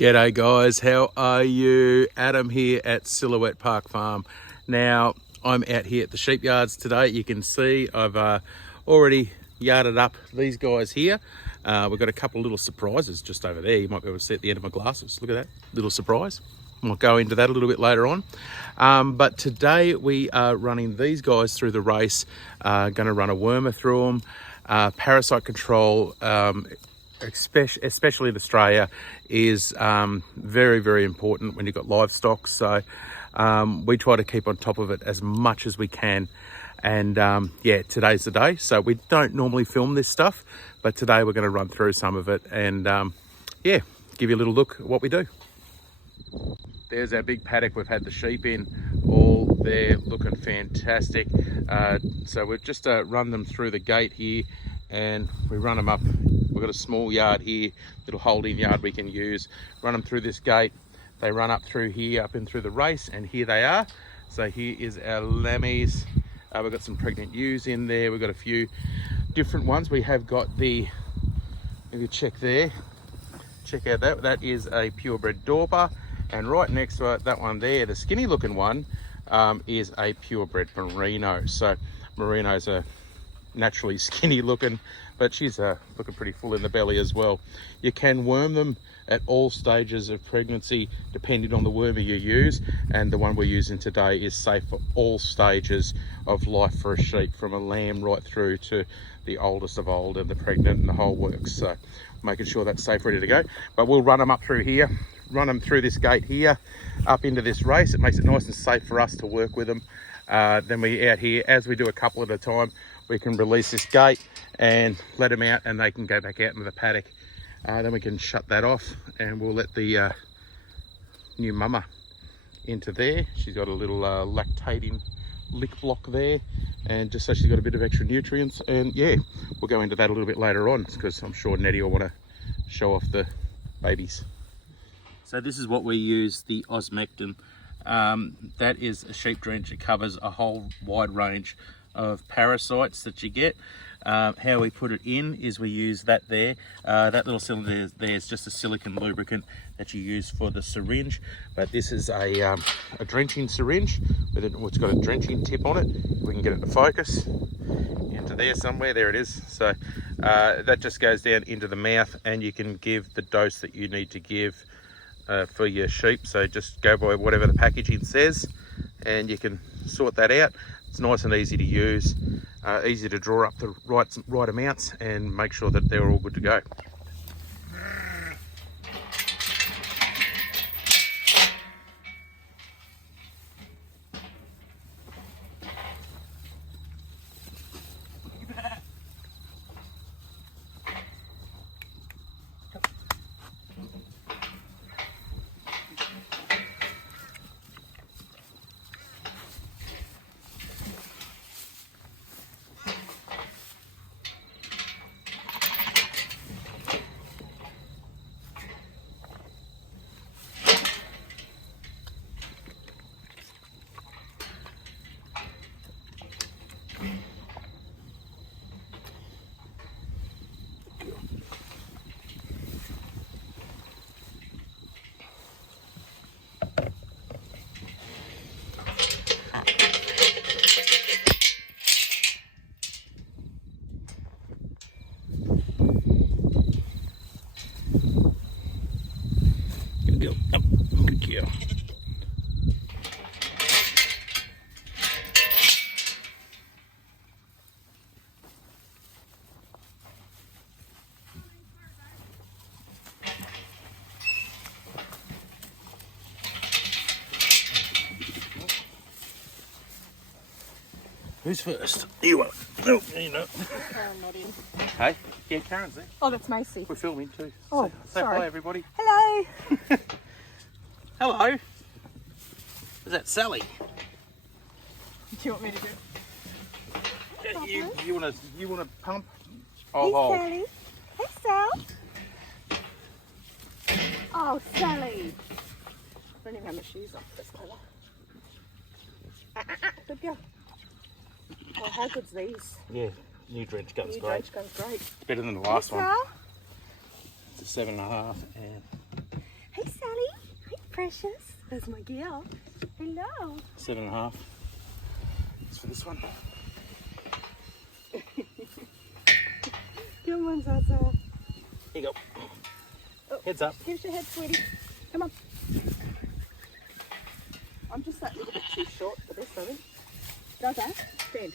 G'day guys, how are you? Adam here at Silhouette Park Farm. Now, I'm out here at the sheep yards today. You can see I've already yarded up these guys here. We've got a couple of little surprises just over there. You might be able to see at the end of my glasses. Look at that, little surprise. I'll go into that a little bit later on. But today we are running these guys through the race. Going to run a wormer through them. Parasite control, especially in Australia, is very, very important when you've got livestock. So we try to keep on top of it as much as we can. And yeah, today's the day. So we don't normally film this stuff, but today we're going to run through some of it and yeah, give you a little look at what we do. There's our big paddock we've had the sheep in, all there looking fantastic. So we've just run them through the gate here and we run them up. We've got a small yard here, little holding yard we can use. Run them through this gate. They run up through here, up and through the race, and here they are. So here is our lammies. We've got some pregnant ewes in there. We've got a few different ones. We have got the, if you check there, check out that is a purebred Dorper. And right next to it, that one there, the skinny looking one, is a purebred Merino. So Merinos are naturally skinny looking, but she's looking pretty full in the belly as well. You can worm them at all stages of pregnancy depending on the wormer you use, and the one we're using today is safe for all stages of life for a sheep, from a lamb right through to the oldest of old and the pregnant and the whole works. So making sure that's safe, ready to go. But we'll run them up through here, run them through this gate here up into this race. It makes it nice and safe for us to work with them. Then we out here, as we do a couple at a time, we can release this gate and let them out and they can go back out into the paddock. Then we can shut that off and we'll let the new mama into there. She's got a little lactating lick block there, and just so she's got a bit of extra nutrients. And yeah, we'll go into that a little bit later on because I'm sure Nettie will want to show off the babies. So this is what we use, the Osmectin. That is a sheep drench. It covers a whole wide range of parasites that you get. How we put it in is we use that there. That little cylinder there is just a silicone lubricant that you use for the syringe, but this is a drenching syringe with it's got a drenching tip on it. We can get it to focus into there somewhere. There it is. So that just goes down into the mouth and you can give the dose that you need to give for your sheep. So just go by whatever the packaging says and you can sort that out. It's nice and easy to use, easy to draw up the right amounts and make sure that they're all good to go. Who's first? You are. No, you know. Karen not in. Hey? Yeah, Karen's there. Oh, that's Macy. We're filming too. Oh, say sorry. hi, everybody. Hello. Hello. Is that Sally? Do you want me to do it? You wanna pump? Hey, hold. Sally. Hey, Sal. Oh, Sally. I don't even have my shoes off. That's clever. Good girl. Oh, how good's these? Yeah, new drench gun's New great. drench gun's great. Better than the last Hey, one. Sal. It's a 7.5 and Hey, precious. There's my girl. Hello. 7.5. It's for this one. Come on, Zaza. Here you go. Oh, Heads up. Give us your head, sweetie. Come on. I'm just that little bit too short for this, I think. Zaza, stand.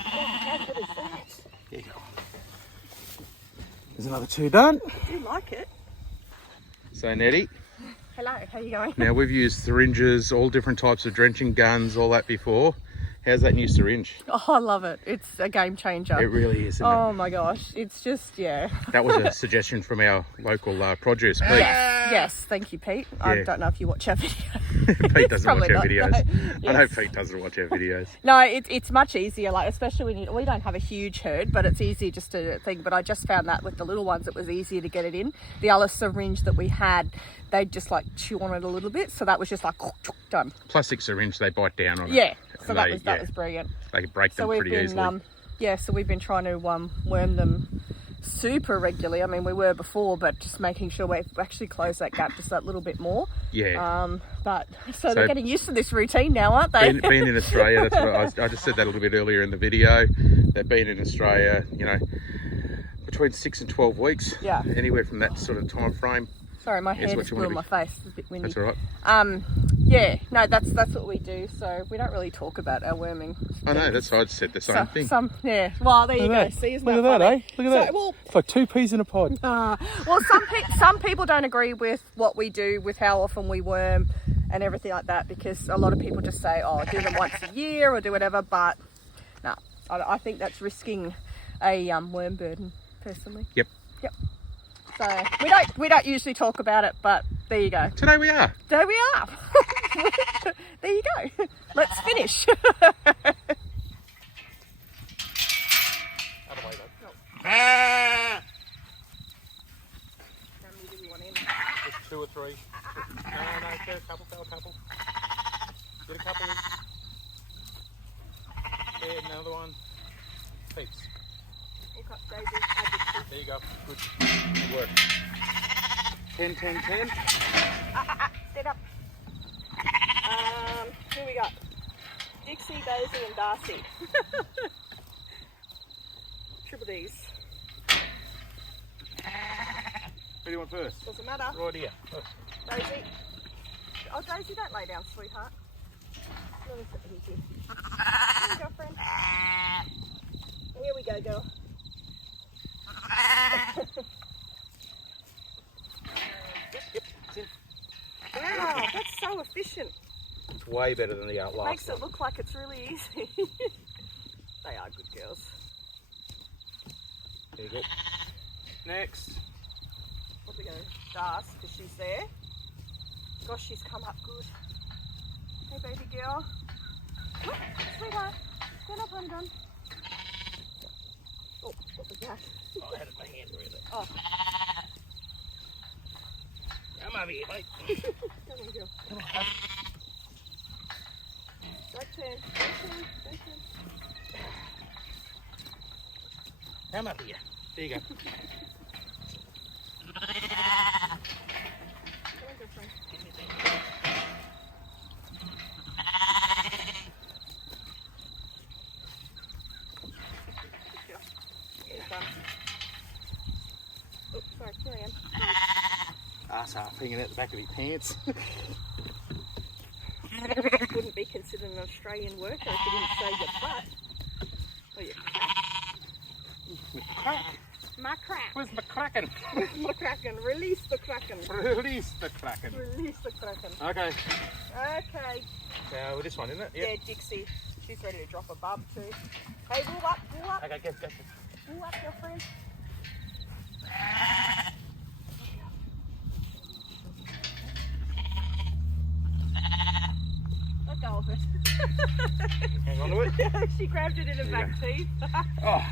Oh, how good is that? There you go. There's another 2 done. I do like it. So Nettie, Hello, how you going? now we've used syringes, all different types of drenching guns, all that before. How's that new syringe? Oh, I love it. It's a game changer. It really is, isn't Oh my gosh, it's just, yeah. it? That was a suggestion from our local produce, Pete. Yes, thank you, Pete. I Yeah. don't know if you watch our video. Pete doesn't watch Probably our not, videos. no. I know Yes. Pete doesn't watch our videos. No, it's much easier, like especially when we don't have a huge herd, but it's easy just to think. But I just found that with the little ones, it was easier to get it in. The other syringe that we had, they'd just like chew on it a little bit, so that was just like done. Plastic syringe, they bite down on it. Yeah, so And that was brilliant. They can break So them we've pretty been easily. so we've been trying to worm them super regularly. I mean, we were before, but just making sure we've actually closed that gap just that little bit more. Yeah. But so they're getting used to this routine now, aren't they? Being in Australia, that's what I just said that a little bit earlier in the video. They've been in Australia, you know, between 6 and 12 weeks. Yeah. Anywhere from that sort of time frame. Sorry, my Is hair what just you blew wanna on my face. It's a bit windy. That's all right. Yeah, no, that's what we do. So we don't really talk about our worming. I know, that's why I said the same thing. Yeah. Well, there you Look go. at that. See, isn't Look that at that, funny? eh? Look at that. So, well, It's like 2 peas in a pod. well, some people don't agree with what we do, with how often we worm and everything like that, because a lot of people just say, oh, do them once a year or do whatever. But no, I think that's risking a worm burden, personally. Yep. So we don't usually talk about it, but there you go. Today we are. There we are. There you go. Let's finish. Just 2 or 3. No, get a couple. Get a couple. Yeah, another one. Peeps. There you go. Good work. 10. Sit up. Who we got? Dixie, Daisy, and Darcy. Triple D's. Who do you want first? Doesn't matter. Right here. Oh. Daisy. Oh, Daisy, don't lay down, sweetheart. Let me put it easy. Here you go, friend. Here we go, girl. Wow, that's so efficient. It's way better than the last Makes it one. look like it's really easy. They are good girls. There you go. Next. What we go? Darcy, because she's there. Gosh, she's come up good. Hey, baby girl. Look, sweetheart. Stand up, honey bun. Oh, what was that? Oh, I had it in my hand really. Oh, Come over here, mate. come on, girl. Come on. Don't turn. Don't turn. Come up here. There you go. Come on, girlfriend. Oh, sorry, carry on. Ass half hanging out the back of his pants. Wouldn't be considered an Australian worker if you didn't say your butt. Oh, your Crack. my crack. Where's my kraken? My kraken. Release the kraken. Release the kraken. Release the kraken. Okay. Okay. So this one, isn't it? Yeah, Dixie. She's ready to drop a bub too. Hey, move up, move up. Okay, go. Move up, girlfriend. Let go of it. Hang on to it. She grabbed it in her There you back teeth. Oh,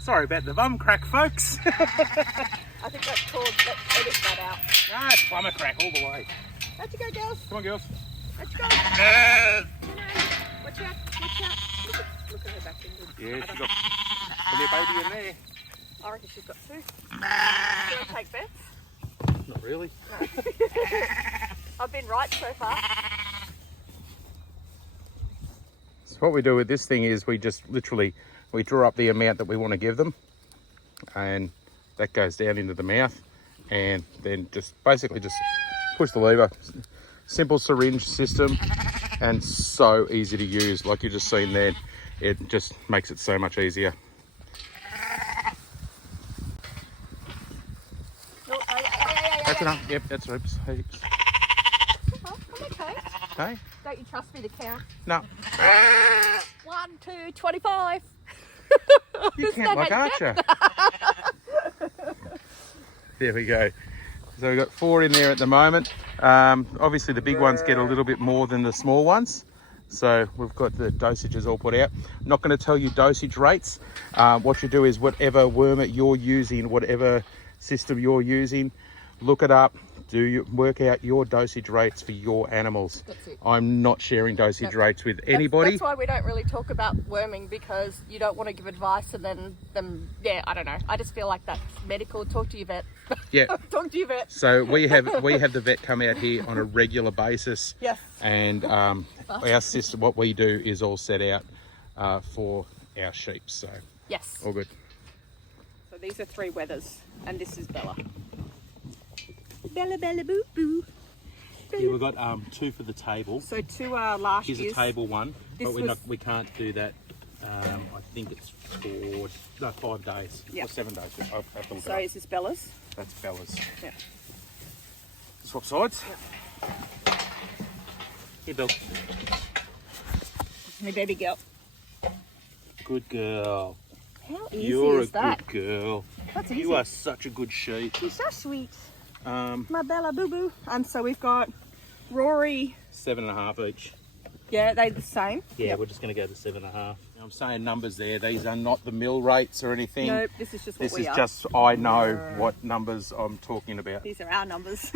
sorry about the bum crack, folks. I think that's called, let's edit that out. Ah, it's plumber crack all the way. Let you go, girls. Come on, girls. Let's go. Watch out, watch out. Look at her back end. Yeah, she got Plenty of baby in there. I reckon she's got 2. Do you want to take bets? Not really. No. I've been right so far. So what we do with this thing is we just literally, we draw up the amount that we want to give them, and that goes down into the mouth, and then just basically just push the lever. Simple syringe system and so easy to use. Like you just seen there, it just makes it so much easier. That's enough. Yep, that's heaps. Oh, I'm okay. Okay. Don't you trust me to count? No. 1, 2, 25. You can't like Archer. There we go. So we've got 4 in there at the moment. Obviously the big ones get a little bit more than the small ones. So we've got the dosages all put out. I'm not going to tell you dosage rates. What you do is whatever wormer you're using, whatever system you're using, look it up. Work out your dosage rates for your animals. That's it. I'm not sharing dosage rates with anybody. That's why we don't really talk about worming, because you don't want to give advice and then yeah, I don't know. I just feel like that's medical. Talk to your vet. Yeah. Talk to your vet. So we have the vet come out here on a regular basis. Yes. And our system, what we do is all set out for our sheep. So Yes. all good. So these are 3 wethers, and this is Bella. Bella, Bella, boo, boo. Yeah, we've got 2 for the table. So 2 are last Here's year's. a table one, This but we can't do that. I think it's for 5 days Yeah. or 7 days. I'll have to look So it up. is this Bella's? That's Bella's. Yeah. Swap sides. Here, Bill. My baby girl. Good girl. How easy You're is a that? good girl. That's easy. You are such a good sheep. She's so sweet. Um, My Bella boo boo. And so we've got Rory. 7.5 each. Yeah, they're the same. Yeah, Yep. we're just going to go to 7.5. I'm saying numbers there. These are not the mill rates or anything. Nope, this is just what This we is are. just, I know what numbers I'm talking about. These are our numbers.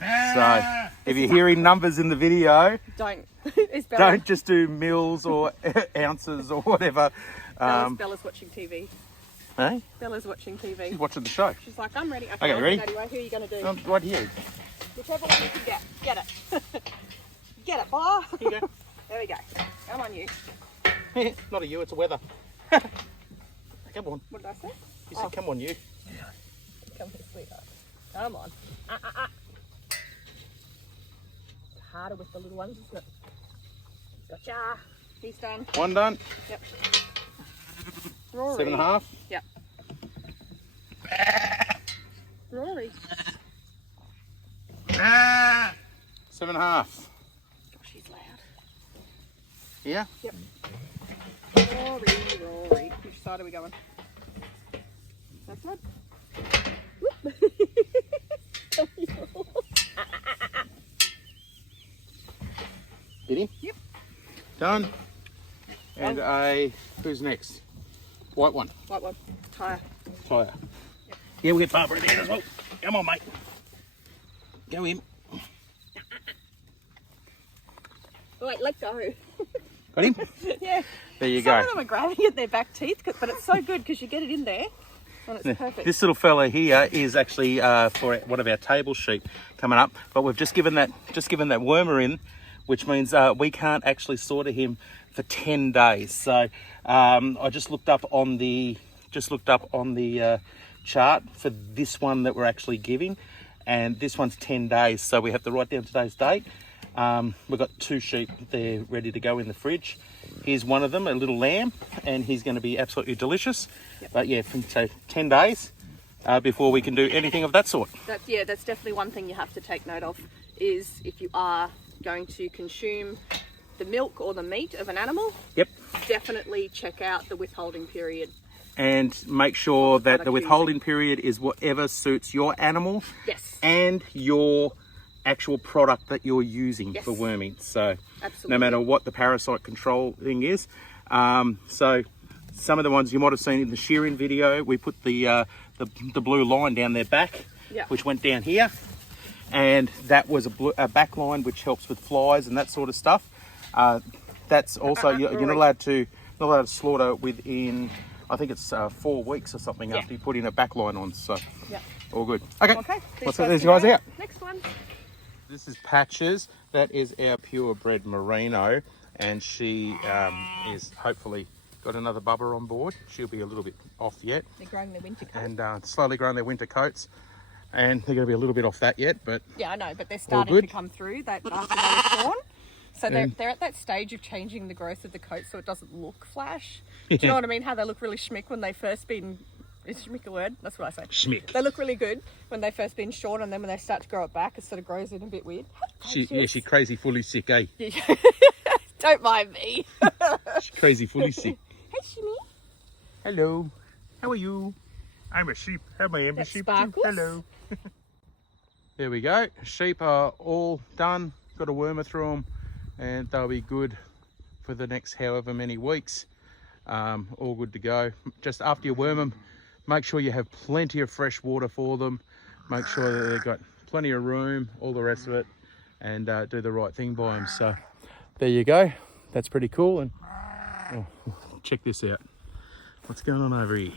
So if you're hearing numbers in the video, Don't. It's Bella. don't just do mils or ounces or whatever. Bella's watching TV. Hey, Bella's watching TV. she's watching the show. She's like, I'm ready. Okay, ready? Anyway, who are you going to do? Right here. Whichever one you can get. Get it. Get it, boy. Here you go. There we go. Come on, you. Not a you, it's a weather. Come on. What did I say? You said, come on, you. Come here, sweetheart. Come on. Harder with the little ones, isn't it? Gotcha. He's done. One done. Yep. Rory. 7.5. Yep. Rory. 7.5. Oh, she's loud. Yeah. Yep. Rory. Which side are we going? That side? Whoop. Get him? Yep. Done. And who's next? White one. White one. Tyre. Tyre. Yeah, we'll get Barbara in there as well. Come on, mate. Go in. Wait, let go. Got him? Yeah. There you Some go. of them are grabbing at their back teeth, but it's so good because you get it in there and it's perfect. This little fella here is actually for one of our table sheep coming up, but we've just given that wormer in, which means we can't actually slaughter him for 10 days. So I just looked up on the chart for this one that we're actually giving, and this one's 10 days. So we have to write down today's date. We've got 2 sheep there ready to go in the fridge. Here's one of them, a little lamb, and he's going to be absolutely delicious. Yep. But yeah, so 10 days before we can do anything of that sort. That's definitely one thing you have to take note of, is if you are going to consume the milk or the meat of an animal, Yep. definitely check out the withholding period. And make sure that the withholding period is whatever suits your animal. Yes. And your actual product that you're using Yes. for worming. So Absolutely. no matter what the parasite control thing is. So some of the ones you might have seen in the shearing video, we put the blue line down their back, Yeah. which went down here. And that was a back line which helps with flies and that sort of stuff. That's also, you're not allowed to slaughter within, I I think it's 4 weeks or something Yeah. after you put in a back line on. So Yeah. all good. Okay. Okay. Let's let these guys out. Next one. This is Patches. That is our purebred merino, and she is hopefully got another bubba on board. She'll be a little bit off yet. They're growing their winter coat. And slowly growing their winter coats, and they're going to be a little bit off that yet, but Yeah, I know, but they're starting to come through that after they were shorn. So they're at that stage of changing the growth of the coat so it doesn't look flash. Do you know what I mean? How they look really schmick when they first been... Is schmick a word? That's what I say. Schmick. They look really good when they first been shorn, and then when they start to grow it back, it sort of grows in a bit weird. She crazy fully sick, eh? Don't mind me. She's crazy fully sick. Hey, Shimmy. Hello. How are you? I'm a sheep. How am I? I'm a sheep too. Hello. There we go. Sheep are all done. Got a wormer through them, and they'll be good for the next however many weeks. All good to go. Just after you worm them, make sure you have plenty of fresh water for them. Make sure that they've got plenty of room, all the rest of it, and do the right thing by them. So there you go. That's pretty cool. And oh, check this out. What's going on over here?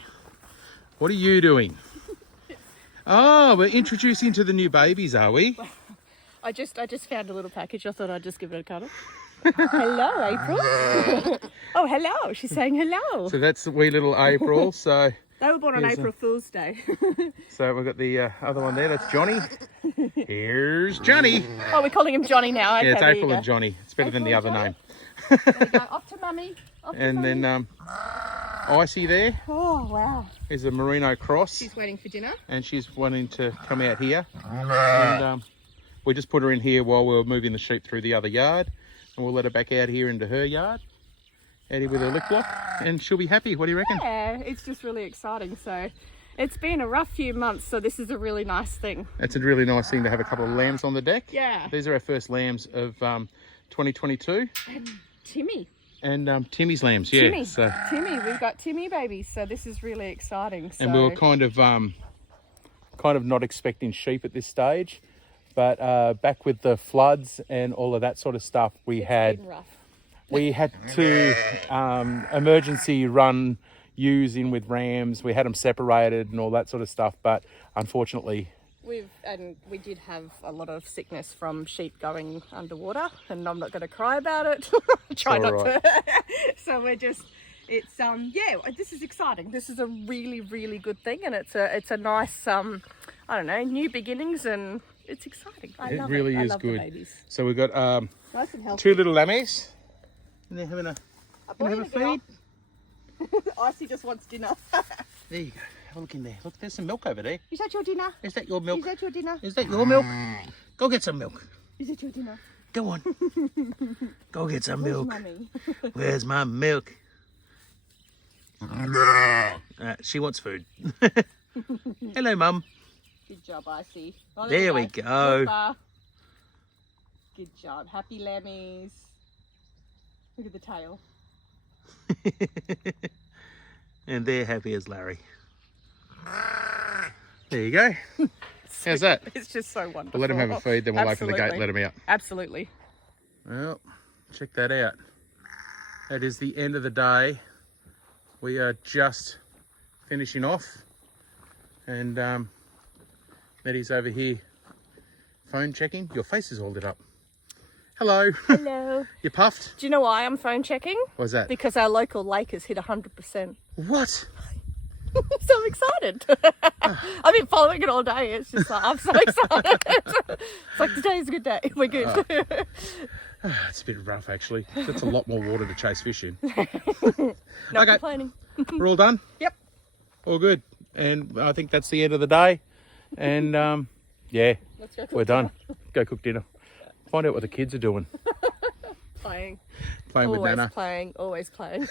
What are you doing? Oh, we're introducing to the new babies, are we? I just found a little package. I thought I'd just give it a cuddle. Hello, April. Oh, hello. She's saying hello. So that's the wee little April. So they were born on April Fool's Day. So we've got the other one there. That's Johnny. Here's Johnny. Oh, we're calling him Johnny now. Okay, yeah, it's April and Johnny. It's better than the other name. There you go. Off to mummy. And then Icy there. Oh, wow. Is a merino cross. She's waiting for dinner. And she's wanting to come out here. And we just put her in here while we were moving the sheep through the other yard. And we'll let her back out here into her yard. Out here with her lick block. And she'll be happy. What do you reckon? Yeah, it's just really exciting. So it's been a rough few months. So this is a really nice thing. It's a really nice thing to have a couple of lambs on the deck. Yeah. These are our first lambs of 2022. And Timmy. And Timmy's lambs, yeah. Timmy. So, Timmy, we've got Timmy babies, so this is really exciting. So. And we were kind of not expecting sheep at this stage, but back with the floods and all of that sort of stuff, we had to emergency run ewes in with rams. We had them separated and all that sort of stuff, but unfortunately. We did have a lot of sickness from sheep going underwater, and I'm not going to cry about it. Try not to. So this is exciting. This is a really, really good thing, and it's a nice, I don't know, new beginnings, and it's exciting. I love it. Really is love good. The babies. So we've got Nice and healthy. 2 little lammies, and they're having a feed. Icy just wants dinner. There you go. Have a look in there. Look, there's some milk over there. Is that your dinner? Is that your milk? Is that your dinner? Is that your milk? Go get some milk. Is it your dinner? Go on. Go get some milk. Mummy? Where's my milk? She wants food. Hello, Mum. Good job, Icy. Oh, there we go. Good job. Happy lammies. Look at the tail. And they're happy as Larry. There you go. How's that? It's just so wonderful. We'll let them have a feed, then we'll open the gate and let them out. Absolutely. Well, check that out. That is the end of the day. We are just finishing off. And Maddie's over here phone checking. Your face is all lit up. Hello. Hello. You puffed? Do you know why I'm phone checking? What's that? Because our local lake has hit 100%. What? So I'm excited. I've been following it all day. It's just like, I'm so excited. It's like, today's a good day. We're good. It's a bit rough, actually. That's a lot more water to chase fish in. Not complaining. We're all done? Yep. All good. And I think that's the end of the day. And yeah, Let's go cook we're done. dinner. Go cook dinner. Find out what the kids are doing. Playing. Playing with Nana. Always playing.